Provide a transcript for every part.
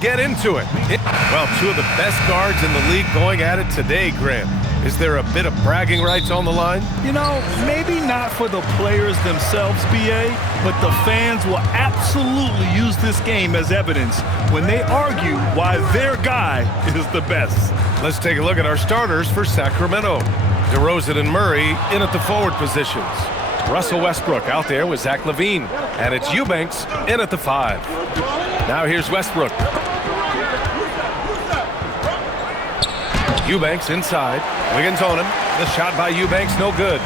get into it. Well, two of the best guards in the league going at it today, Grant. Is there a bit of bragging rights on the line? You know, maybe not for the players themselves, BA, but the fans will absolutely use this game as evidence when they argue why their guy is the best. Let's take a look at our starters for Sacramento. DeRozan and Murray in at the forward positions. Russell Westbrook out there with Zach LaVine. And it's Eubanks in at the 5. Now here's Westbrook. Eubanks inside. Wiggins on him. The shot by Eubanks, no good.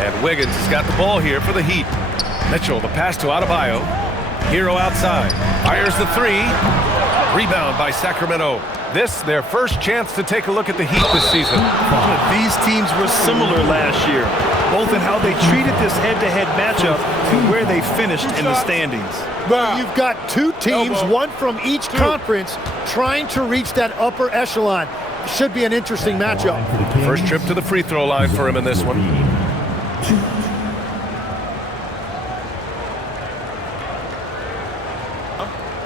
And Wiggins has got the ball here for the Heat. Mitchell, the pass to Adebayo. Hero outside. Fires the 3. Rebound by Sacramento. This, their first chance to take a look at the Heat this season. These teams were similar last year, both in how they treated this head-to-head matchup and where they finished in the standings. Well, you've got two teams, one from each conference, trying to reach that upper echelon. Should be an interesting matchup. First trip to the free throw line for him in this one.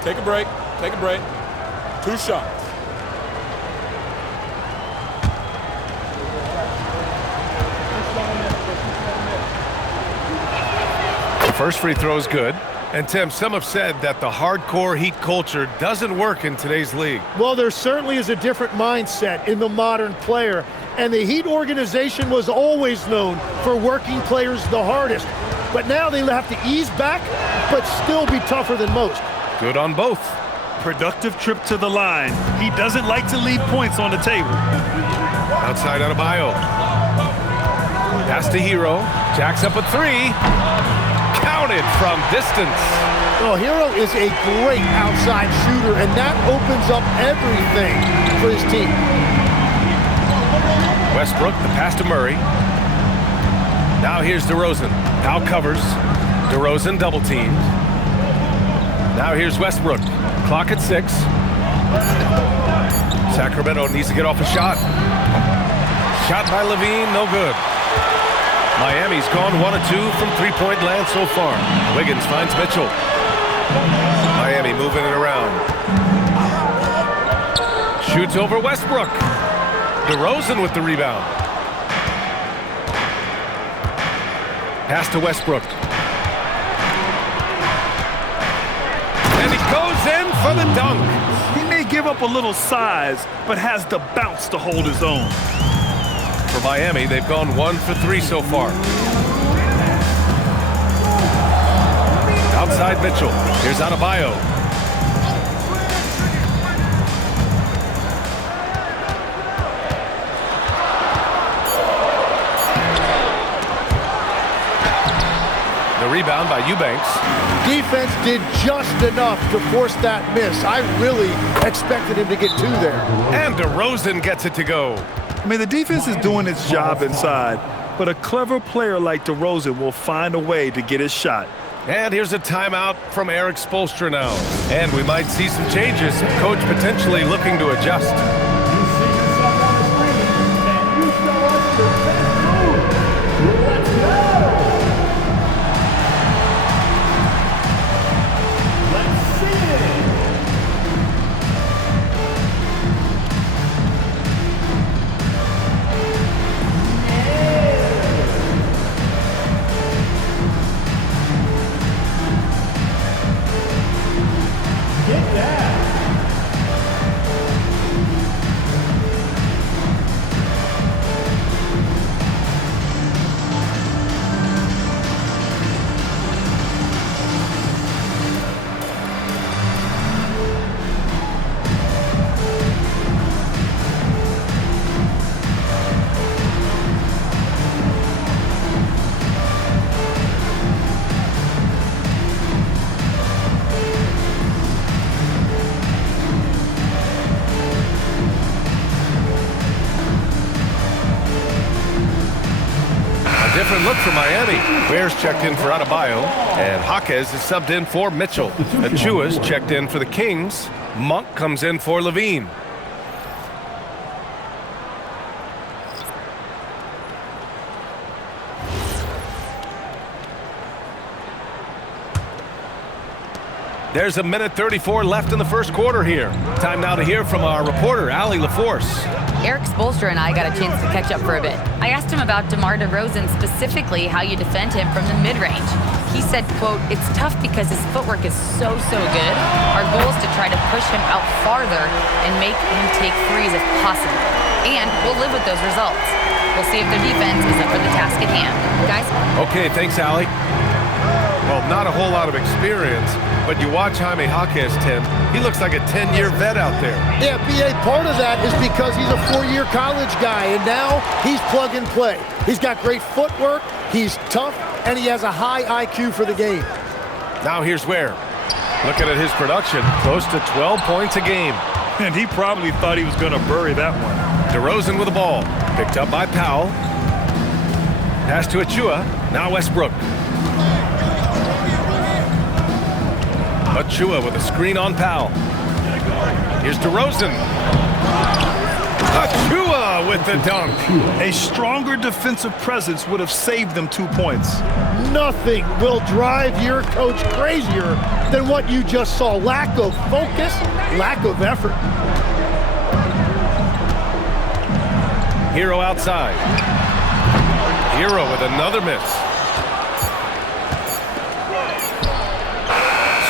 Take a break. Take a break. 2 shots. The first free throw is good. And Tim, some have said that the hardcore Heat culture doesn't work in today's league. Well, there certainly is a different mindset in the modern player. And the Heat organization was always known for working players the hardest. But now they have to ease back, but still be tougher than most. Good on both. Productive trip to the line. He doesn't like to leave points on the table. Outside Adebayo. Pass to Hero. Jacks up a 3. Counted from distance. Well, Hero is a great outside shooter, and that opens up everything for his team. Westbrook, the pass to Murray. Now here's DeRozan. Now covers. DeRozan double teamed. Now here's Westbrook. Clock at 6. Sacramento needs to get off a shot. Shot by LaVine, no good. Miami's gone 1 of 2 from three-point land so far. Wiggins finds Mitchell. Miami moving it around. Shoots over Westbrook. DeRozan with the rebound. Pass to Westbrook. And he goes in for the dunk. He may give up a little size, but has the bounce to hold his own. For Miami, they've gone 1 for 3 so far. Outside Mitchell. Here's Adebayo. The rebound by Eubanks. Defense did just enough to force that miss. I really expected him to get 2 there. And DeRozan gets it to go. I mean, the defense is doing its job inside, but a clever player like DeRozan will find a way to get his shot. And here's a timeout from Eric Spoelstra now. And we might see some changes. Coach potentially looking to adjust. Different look for Miami. Bears checked in for Adebayo, and Jaquez is subbed in for Mitchell. Achua's checked in for the Kings. Monk comes in for LaVine. There's a minute 34 left in the first quarter here. Time now to hear from our reporter, Allie LaForce. Eric Spoelstra and I got a chance to catch up for a bit. I asked him about DeMar DeRozan, specifically how you defend him from the mid-range. He said, quote, "It's tough because his footwork is so good. Our goal is to try to push him out farther and make him take threes if possible. And we'll live with those results. We'll see if their defense is up for the task at hand." Guys? Okay, thanks, Allie. Well, not a whole lot of experience, but you watch Jaime Jaquez, Tim. He looks like a 10-year vet out there. Yeah, B.A., part of that is because he's a 4-year college guy, and now he's plug and play. He's got great footwork, he's tough, and he has a high IQ for the game. Now here's Ware. Looking at his production, close to 12 points a game. And he probably thought he was going to bury that one. DeRozan with the ball. Picked up by Powell. Pass to Achua. Now Westbrook. Achua with a screen on Powell. Here's DeRozan. Achua with the dunk. A stronger defensive presence would have saved them 2 points. Nothing will drive your coach crazier than what you just saw. Lack of focus, lack of effort. Hero outside. Hero with another miss.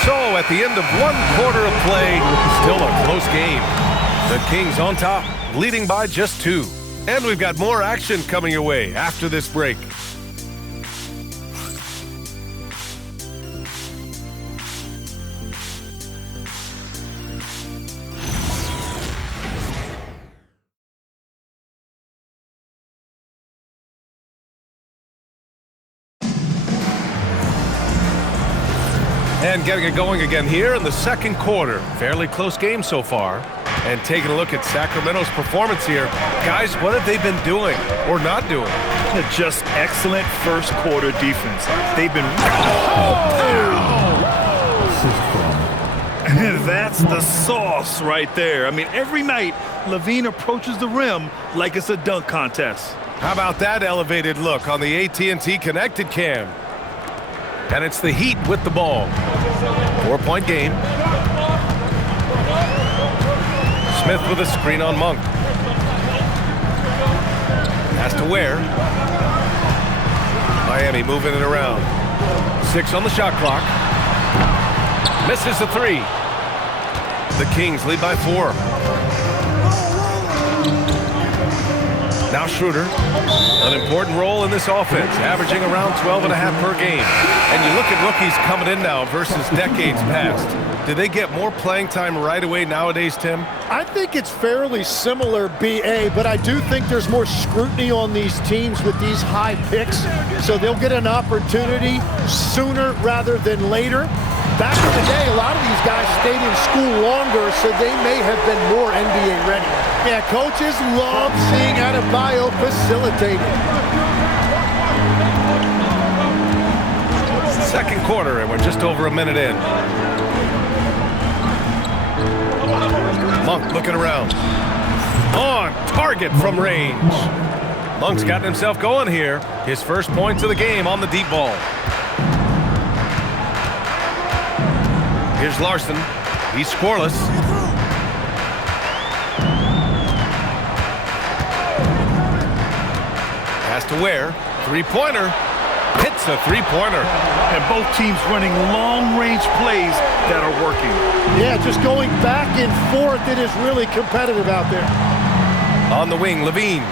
So at the end of 1 quarter of play, still a close game. The Kings on top, leading by just 2. And we've got more action coming your way after this break. And getting it going again here in the second quarter. Fairly close game so far. And taking a look at Sacramento's performance here. Guys, what have they been doing or not doing? Just excellent first quarter defense. They've been... That's the sauce right there. I mean, every night, Levine approaches the rim like it's a dunk contest. How about that elevated look on the AT&T Connected Cam? And it's the Heat with the ball. 4-point game. Smith with a screen on Monk. Has to Ware. Miami moving it around. 6 on the shot clock. Misses the 3. The Kings lead by 4. Now Schroeder, an important role in this offense, averaging around 12.5 per game. And you look at rookies coming in now versus decades past. Do they get more playing time right away nowadays, Tim? I think it's fairly similar, B.A., but I do think there's more scrutiny on these teams with these high picks, so they'll get an opportunity sooner rather than later. Back in the day, a lot of these guys stayed in school longer, so they may have been more NBA ready. Yeah, coaches love seeing Adebayo facilitated. Second quarter, and we're just over a minute in. Monk looking around. On target from range. Monk's gotten himself going here. His first points of the game on the deep ball. Here's Larson. He's scoreless. Has to Ware. Three-pointer. Hits a three-pointer. And both teams running long-range plays that are working. Yeah, just going back and forth. It is really competitive out there. On the wing, Levine.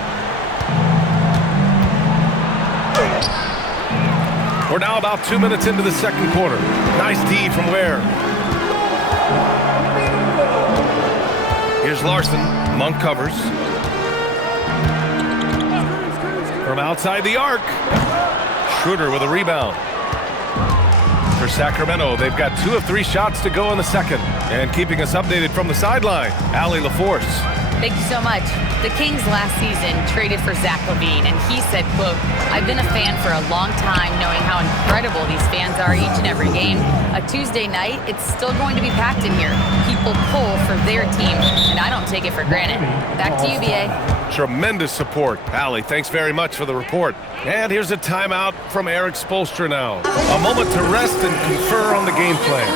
We're now about 2 minutes into the second quarter. Nice D from Ware. Here's Larson. Monk covers. From outside the arc. Schroeder with a rebound. For Sacramento, they've got 2 of 3 shots to go in the second. And keeping us updated from the sideline, Allie LaForce. Thank you so much. The Kings last season traded for Zach LaVine, and he said, quote, "I've been a fan for a long time, knowing how incredible these fans are each and every game. A Tuesday night, it's still going to be packed in here. People pull for their team, and I don't take it for granted." Back to you, B.A. Tremendous support. Allie, thanks very much for the report. And here's a timeout from Eric Spoelstra now. A moment to rest and confer on the game plan.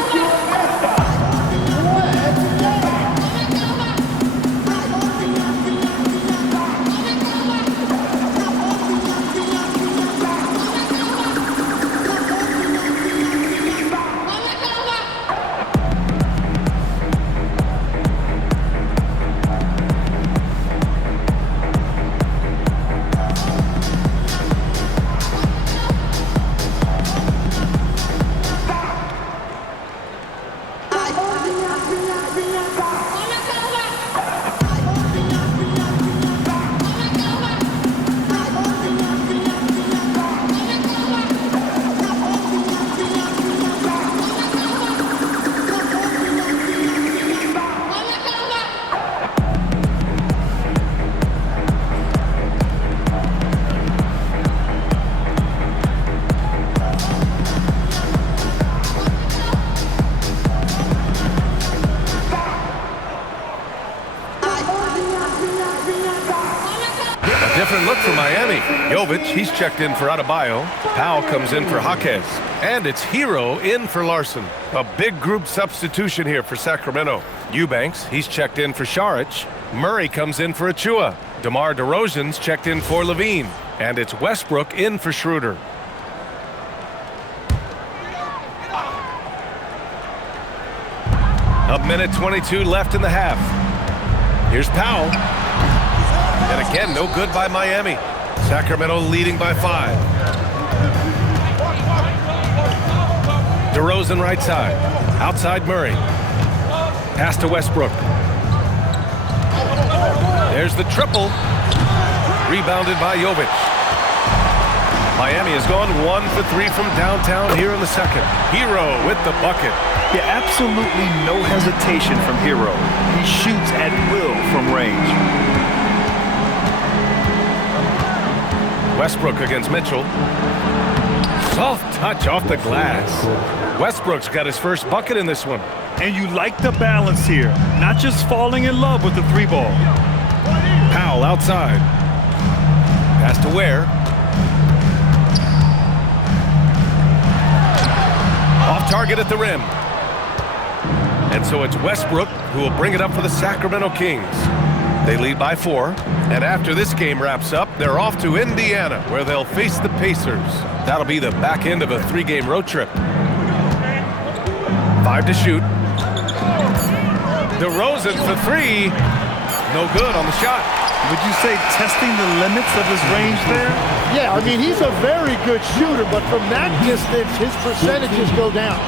Different look for Miami. Jovic, he's checked in for Adebayo. Powell comes in for Jaquez. And it's Hero in for Larson. A big group substitution here for Sacramento. Eubanks, he's checked in for Saric. Murray comes in for Achua. DeMar DeRozan's checked in for Levine. And it's Westbrook in for Schroeder. A minute 22 left in the half. Here's Powell. And again, no good by Miami. Sacramento leading by 5. DeRozan right side. Outside Murray. Pass to Westbrook. There's the triple. Rebounded by Jovic. Miami has gone 1 for 3 from downtown here in the second. Hero with the bucket. Yeah, absolutely no hesitation from Hero. He shoots at will from range. Westbrook against Mitchell. Soft touch off the glass. Westbrook's got his first bucket in this one. And you like the balance here. Not just falling in love with the 3-ball. Powell outside. Pass to Ware. Off target at the rim. And so it's Westbrook who will bring it up for the Sacramento Kings. They lead by 4. And after this game wraps up, they're off to Indiana, where they'll face the Pacers. That'll be the back end of a 3-game road trip. 5 to shoot. DeRozan for 3. No good on the shot. Would you say testing the limits of his range there? Yeah, I mean, he's a very good shooter, but from that distance, his percentages go down.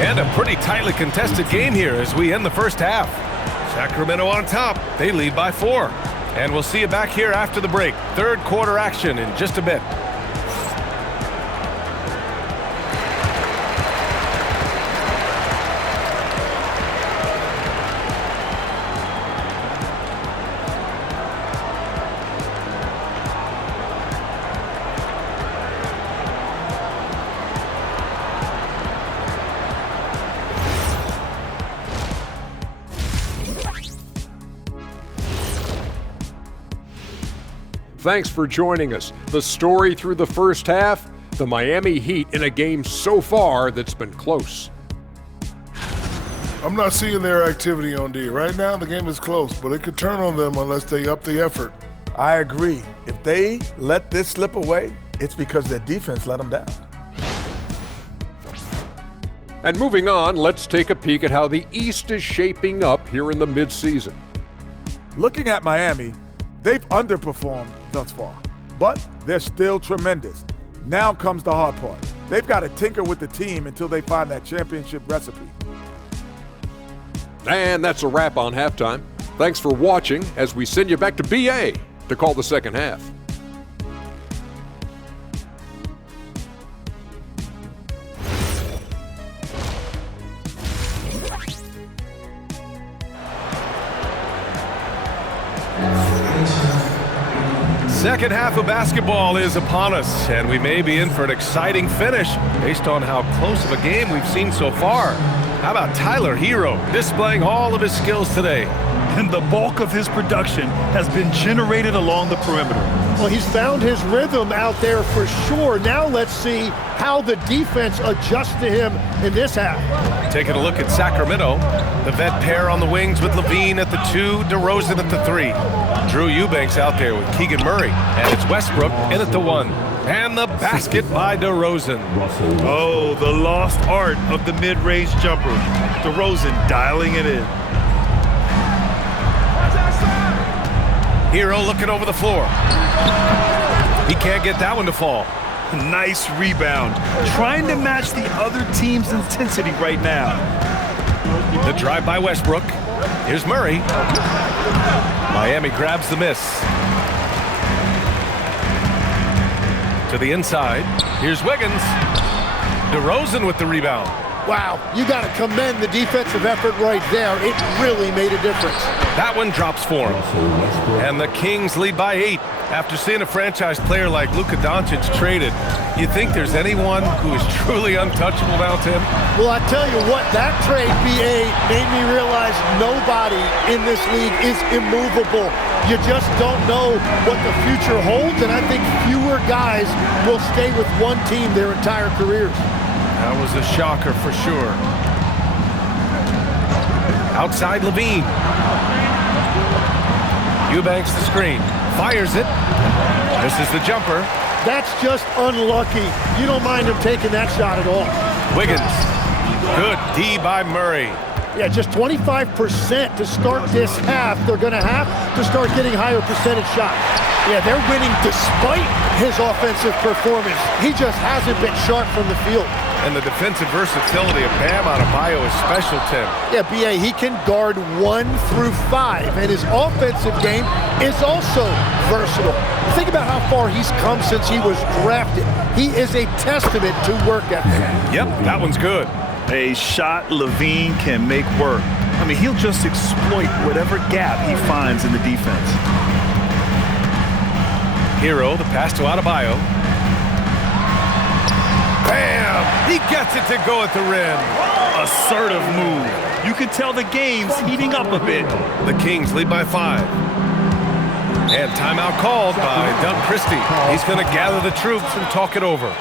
And a pretty tightly contested game here as we end the first half. Sacramento on top. They lead by 4. And we'll see you back here after the break. Third quarter action in just a bit. Thanks for joining us. The story through the first half, the Miami Heat in a game so far that's been close. I'm not seeing their activity on D. Right now, the game is close, but it could turn on them unless they up the effort. I agree. If they let this slip away, it's because their defense let them down. And moving on, let's take a peek at how the East is shaping up here in the midseason. Looking at Miami, they've underperformed thus far, but they're still tremendous. Now comes the hard part. They've got to tinker with the team until they find that championship recipe. And that's a wrap on halftime. Thanks for watching as we send you back to BA to call the second half. Second half of basketball is upon us, and we may be in for an exciting finish based on how close of a game we've seen so far. How about Tyler Hero displaying all of his skills today? And the bulk of his production has been generated along the perimeter. Well, he's found his rhythm out there for sure. Now let's see how the defense adjusts to him in this half. Taking a look at Sacramento, the vet pair on the wings with Levine at the 2, DeRozan at the 3. Drew Eubanks out there with Keegan Murray, and it's Westbrook in at the 1. And the basket by DeRozan. Oh, the lost art of the mid-range jumper. DeRozan dialing it in. Hero looking over the floor. He can't get that one to fall. Nice rebound. Trying to match the other team's intensity right now. The drive by Westbrook. Here's Murray. Miami grabs the miss. To the inside. Here's Wiggins. DeRozan with the rebound. Wow, you got to commend the defensive effort right there. It really made a difference. That one drops for him. And the Kings lead by 8. After seeing a franchise player like Luka Doncic traded, you think there's anyone who is truly untouchable now, Tim? Well, I tell you what, that trade, BA, made me realize nobody in this league is immovable. You just don't know what the future holds, and I think fewer guys will stay with one team their entire careers. That was a shocker for sure. Outside Levine. Eubanks the screen. Fires it. Misses the jumper. That's just unlucky. You don't mind him taking that shot at all. Wiggins. Good D by Murray. Yeah, just 25% to start this half. They're going to have to start getting higher percentage shots. Yeah, they're winning despite his offensive performance. He just hasn't been sharp from the field. And the defensive versatility of Bam Adebayo is special, Tim. Yeah, B.A., he can guard 1 through 5, and his offensive game is also versatile. Think about how far he's come since he was drafted. He is a testament to work ethic. Yep, that one's good. A shot Levine can make work. I mean, he'll just exploit whatever gap he finds in the defense. Hero, the pass to Adebayo. Bam! He gets it to go at the rim. Assertive move. You can tell the game's heating up a bit. The Kings lead by 5. And timeout called by Doug Christie. He's going to gather the troops and talk it over.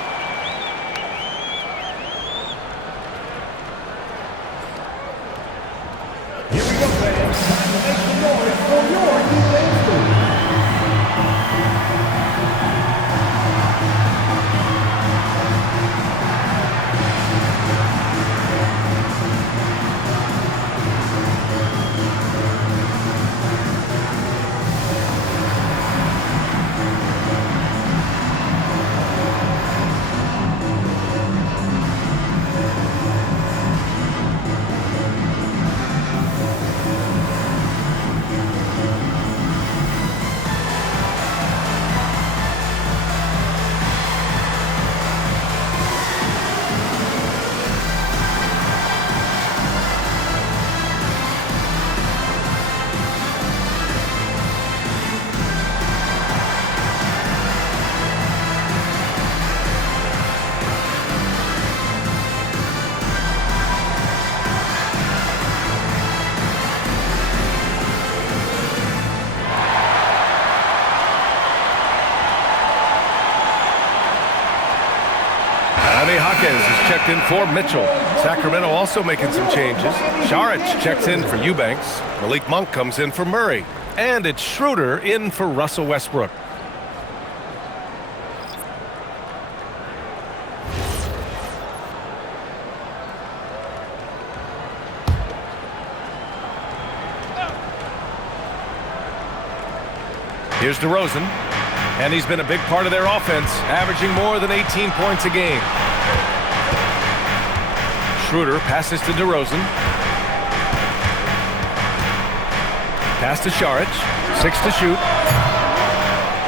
Is checked in for Mitchell. Sacramento also making some changes. Saric checks in for Eubanks. Malik Monk comes in for Murray. And it's Schroeder in for Russell Westbrook. Here's DeRozan. And he's been a big part of their offense, averaging more than 18 points a game. Schroeder passes to DeRozan. Pass to Saric. 6 to shoot.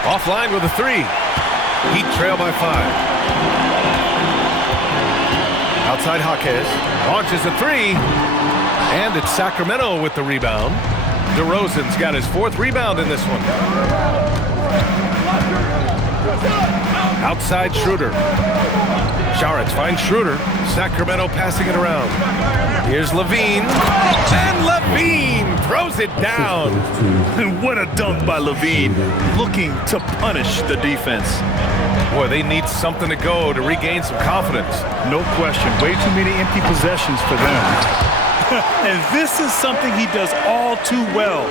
Offline with a 3. Heat trail by 5. Outside Jaquez. Launches a 3. And it's Sacramento with the rebound. DeRozan's got his 4th rebound in this one. Outside Schroeder. Saric finds Schroeder. Sacramento passing it around. Here's Levine. And Levine throws it down. And what a dunk by Levine, looking to punish the defense. Boy, they need something to go to regain some confidence. No question. Way too many empty possessions for them. And this is something he does all too well.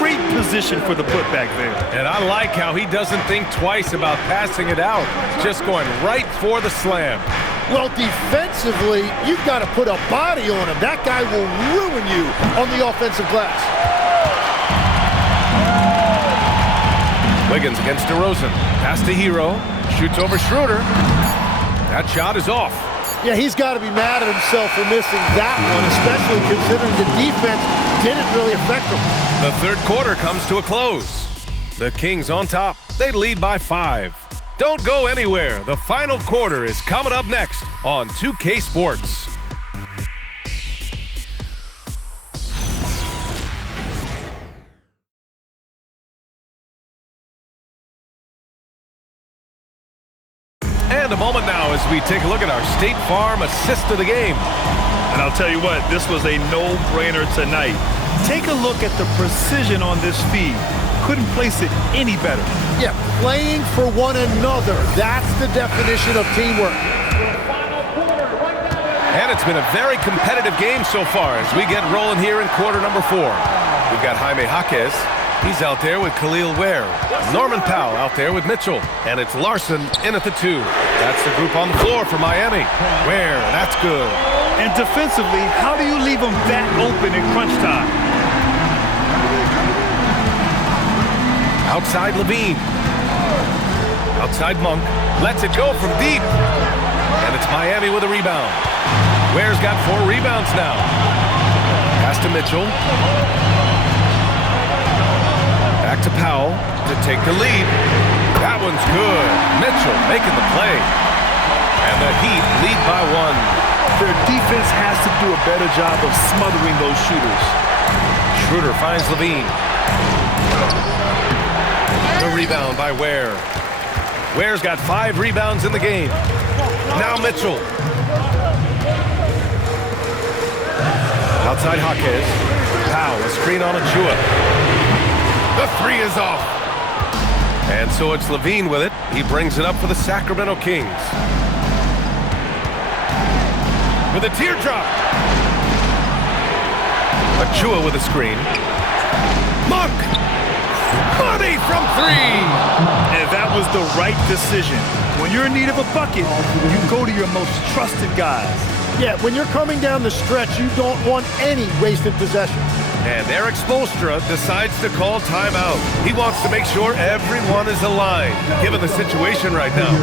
Great position for the putback there. And I like how he doesn't think twice about passing it out. Just going right for the slam. Well, defensively, you've got to put a body on him. That guy will ruin you on the offensive glass. Wiggins against DeRozan. Pass to Hero. Shoots over Schroeder. That shot is off. Yeah, he's got to be mad at himself for missing that one, especially considering the defense didn't really affect him. The third quarter comes to a close. The Kings on top. They lead by 5. Don't go anywhere. The final quarter is coming up next on 2K Sports. And a moment now as we take a look at our State Farm assist of the game. And I'll tell you what, this was a no-brainer tonight. Take a look at the precision on this feed. couldn't place it any better. Yeah, playing for one another. That's the definition of teamwork. And it's been a very competitive game so far as we get rolling here in quarter number 4. We've got Jaime Jaquez. He's out there with Khalil Ware. Norman Powell out there with Mitchell. And it's Larson in at the 2. That's the group on the floor for Miami. Ware, that's good. And defensively, how do you leave them that open in crunch time? Outside Levine. Outside Monk. Lets it go from deep. And it's Miami with a rebound. Ware's got 4 rebounds now. Pass to Mitchell. Back to Powell to take the lead. That one's good. Mitchell making the play. And the Heat lead by 1. Their defense has to do a better job of smothering those shooters. Schroeder finds Levine. The rebound by Ware. Ware's got 5 rebounds in the game. Now Mitchell. Outside Jaquez. Powell, a screen on Achua. The 3 is off. And so it's Levine with it. He brings it up for the Sacramento Kings. With a teardrop. Achua with a screen. Monk. Money from 3. And that was the right decision. When you're in need of a bucket, you go to your most trusted guys. Yeah, when you're coming down the stretch, you don't want any wasted possession. And Eric Spoelstra decides to call timeout. He wants to make sure everyone is aligned, given the situation right now.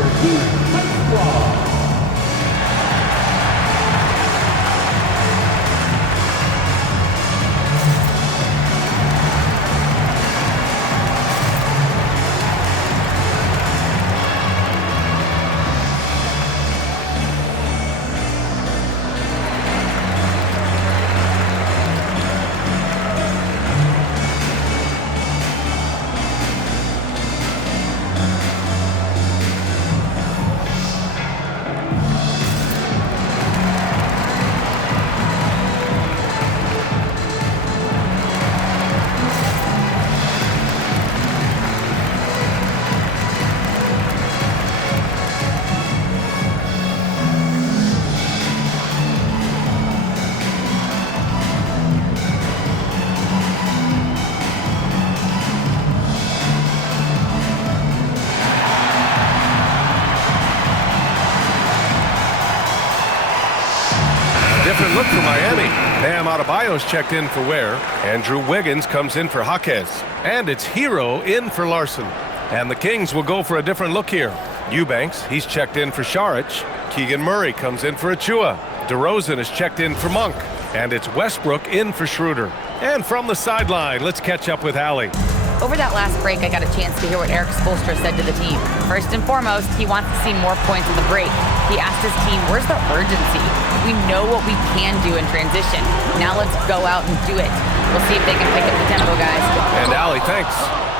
Different look for Miami. Bam Adebayo's checked in for Ware. Andrew Wiggins comes in for Jaquez. And it's Hero in for Larson. And the Kings will go for a different look here. Eubanks, he's checked in for Saric. Keegan Murray comes in for Achua. DeRozan is checked in for Monk. And it's Westbrook in for Schroeder. And from the sideline, let's catch up with Allie. Over that last break, I got a chance to hear what Eric Spoelstra said to the team. First and foremost, he wants to see more points in the break. He asked his team, where's the urgency? We know what we can do in transition. Now let's go out and do it. We'll see if they can pick up the tempo, guys. And Allie, thanks.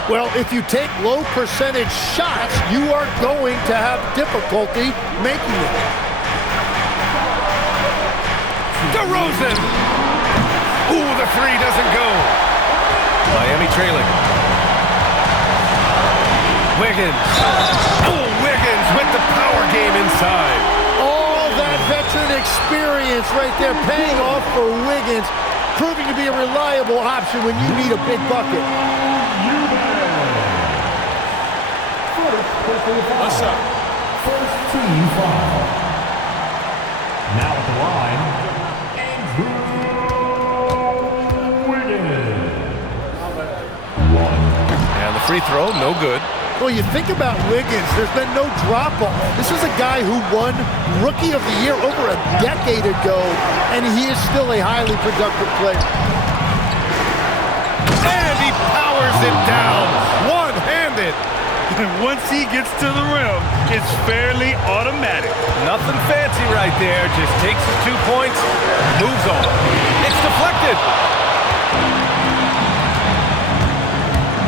Well, if you take low percentage shots, you are going to have difficulty making it. DeRozan! Ooh, the 3 doesn't go. Miami trailing. Wiggins. Oh, Wiggins with the power game inside. All that veteran experience right there paying off for Wiggins, proving to be a reliable option when you need a big bucket. What's up? First team foul. Now at the line, Andrew Wiggins. 1. And the free throw, no good. Well, you think about Wiggins, there's been no drop-off. This is a guy who won Rookie of the Year over a decade ago, and he is still a highly productive player. And he powers it down, one-handed. And once he gets to the rim, it's fairly automatic. Nothing fancy right there, just takes his 2 points, moves on. It's deflected.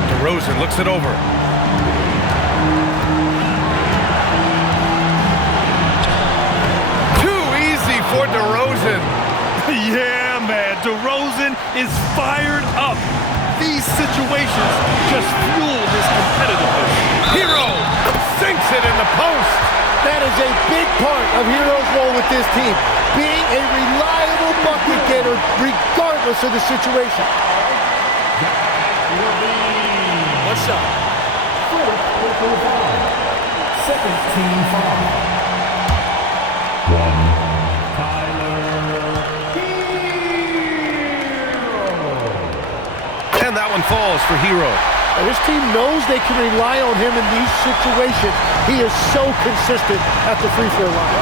DeRozan looks it over. For DeRozan. Yeah, man, DeRozan is fired up. These situations just the post. That is a big part of Hero's role with this team, being a reliable bucket getter regardless of the situation. One shot. Second team foul. One. And that one falls for Hero. This team knows they can rely on him in these situations. He is so consistent at the free throw line.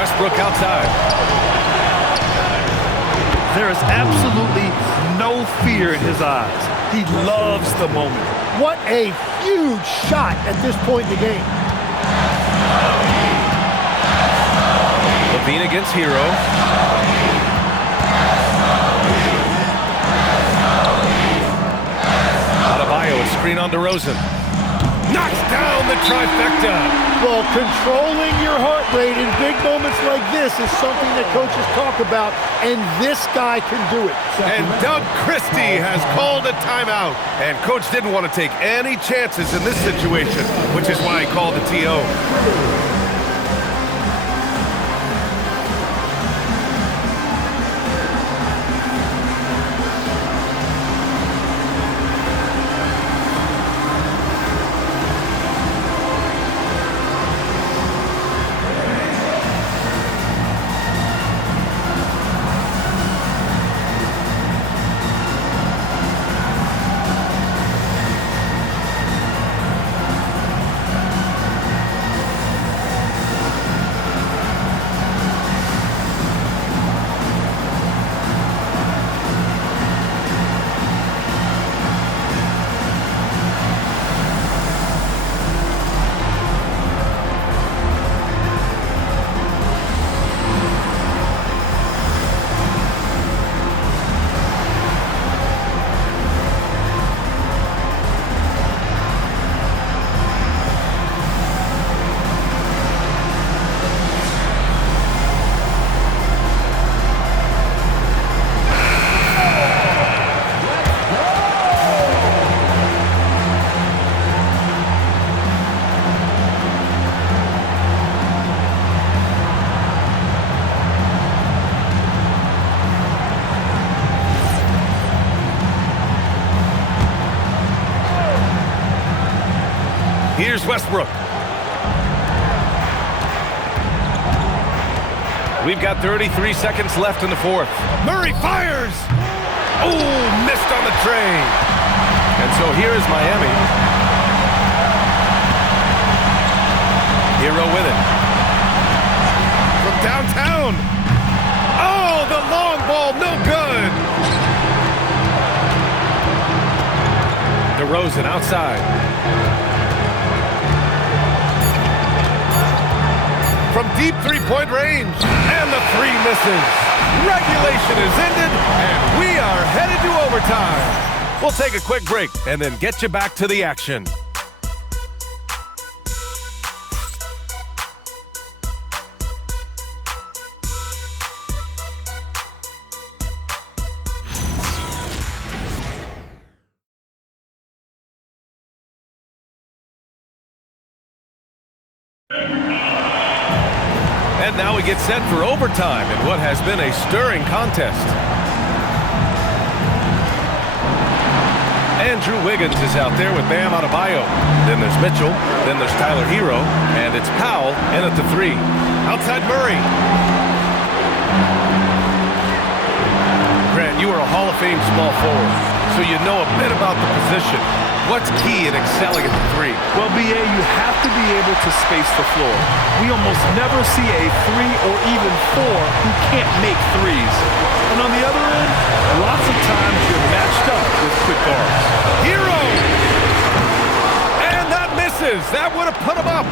Westbrook outside. There is absolutely no fear in his eyes. He loves the moment. What a huge shot at this point in the game. Levine against Hero. Screen on DeRozan. Knocks down the trifecta. Well, controlling your heart rate in big moments like this is something that coaches talk about, and this guy can do it. And Doug Christie has called a timeout. And coach didn't want to take any chances in this situation, which is why he called the TO. Here's Westbrook. We've got 33 seconds left in the fourth. Murray fires! Oh, missed on the tray. And so here is Miami. Hero with it. From downtown. Oh, the long ball, no good. DeRozan outside. From deep three-point range, and the three misses. Regulation is ended, and we are headed to overtime. We'll take a quick break and then get you back to the action. And now we get set for overtime in what has been a stirring contest. Andrew Wiggins is out there with Bam Adebayo. Then there's Mitchell. Then there's Tyler Hero. And it's Powell in at the three. Outside Murray. Grant, you are a Hall of Fame small forward, so you know a bit about the position. What's key in excelling at the three? Well, BA, you have to be able to space the floor. We almost never see a 3 or even 4 who can't make threes. And on the other end, lots of times you're matched up with quick guards. Hero! And that misses. That would have put him up.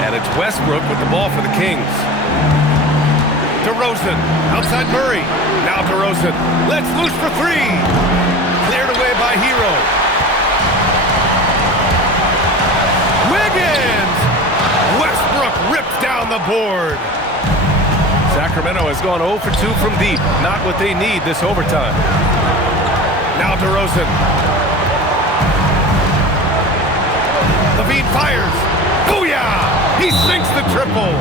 And it's Westbrook with the ball for the Kings. DeRozan, outside Murray. Now DeRozan, lets loose for three. Cleared away by Hero. Wiggins! Westbrook rips down the board. Sacramento has gone 0 for 2 from deep. Not what they need this overtime. Now DeRozan. Levine fires. Booyah! He sinks the triple.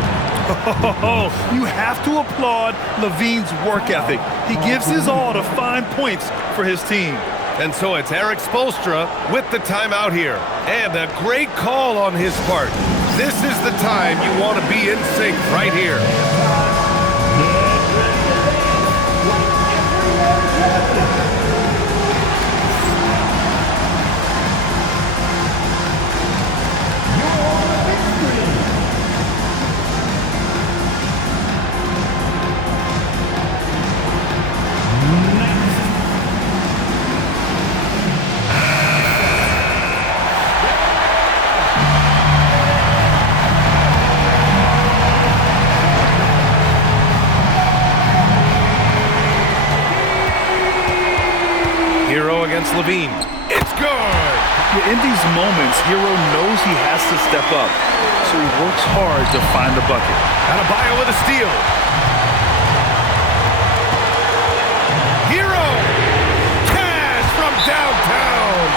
You have to applaud Levine's work ethic. He gives his all to find points for his team. And so it's Eric Spoelstra with the timeout here. And a great call on his part. This is the time you want to be in sync right here. Hero against Levine. It's good! In these moments, Hero knows he has to step up, so he works hard to find the bucket. Adebayo with a steal. Hero! Cash from downtown!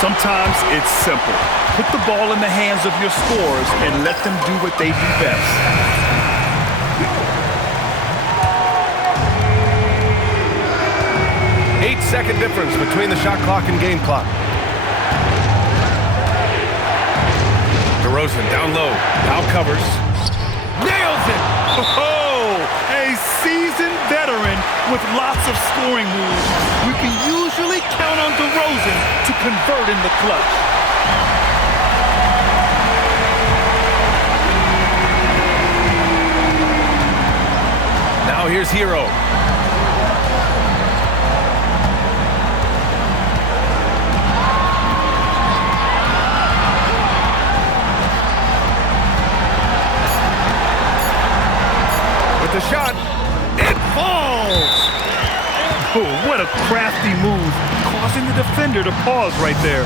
Sometimes it's simple. Put the ball in the hands of your scorers and let them do what they do best. 8-second difference between the shot clock and game clock. DeRozan down low. Now covers. Nails it! Oh, a seasoned veteran with lots of scoring moves. You can usually count on DeRozan to convert in the clutch. Now here's Hero. The shot, it falls! Oh, what a crafty move, causing the defender to pause right there.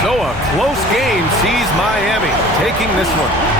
So a close game sees Miami taking this one.